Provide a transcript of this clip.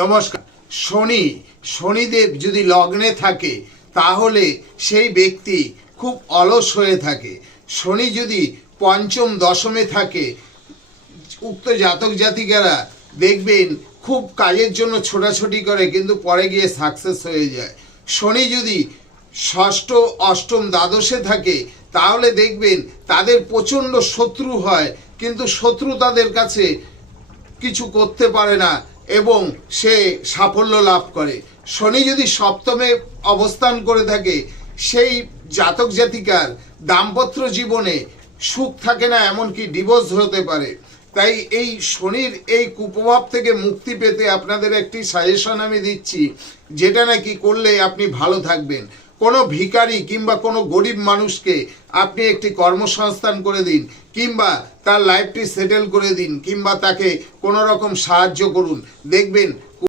নমস্কার। শনিদেব যদি লগ্নে থাকে তাহলে সেই ব্যক্তি খুব অলস হয়ে থাকে। শনি যদি পঞ্চম দশমে থাকে উক্ত জাতক জাতিকারা দেখবেন খুব কাজের জন্য ছোটাছুটি করে কিন্তু পরে গিয়ে সাকসেস হয়ে যায়। শনি যদি ষষ্ঠ অষ্টম দ্বাদশে থাকে তাহলে দেখবেন তাদের প্রচণ্ড শত্রু হয়, কিন্তু শত্রু তাদের কাছে কিছু করতে পারে না এবং সে সাফল্য লাভ করে। শনি যদি সপ্তমে অবস্থান করে থাকে সেই জাতক জাতিকার দাম্পত্য জীবনে সুখ থাকে না, এমনকি ডিভোর্স হতে পারে। তাই এই শনির এই কুপ্রভাব থেকে মুক্তি পেতে আপনাদের একটি সাজেশন আমি দিচ্ছি, যেটা নাকি করলে আপনি ভালো থাকবেন। কোনো ভিখারি কিংবা কোনো গরিব মানুষকে আপনি একটি কর্মসংস্থান করে দিন, কিংবা তার লাইফটি সেটেল করে দিন, কিংবা তাকে কোনো রকম সাহায্য করুন। দেখবেন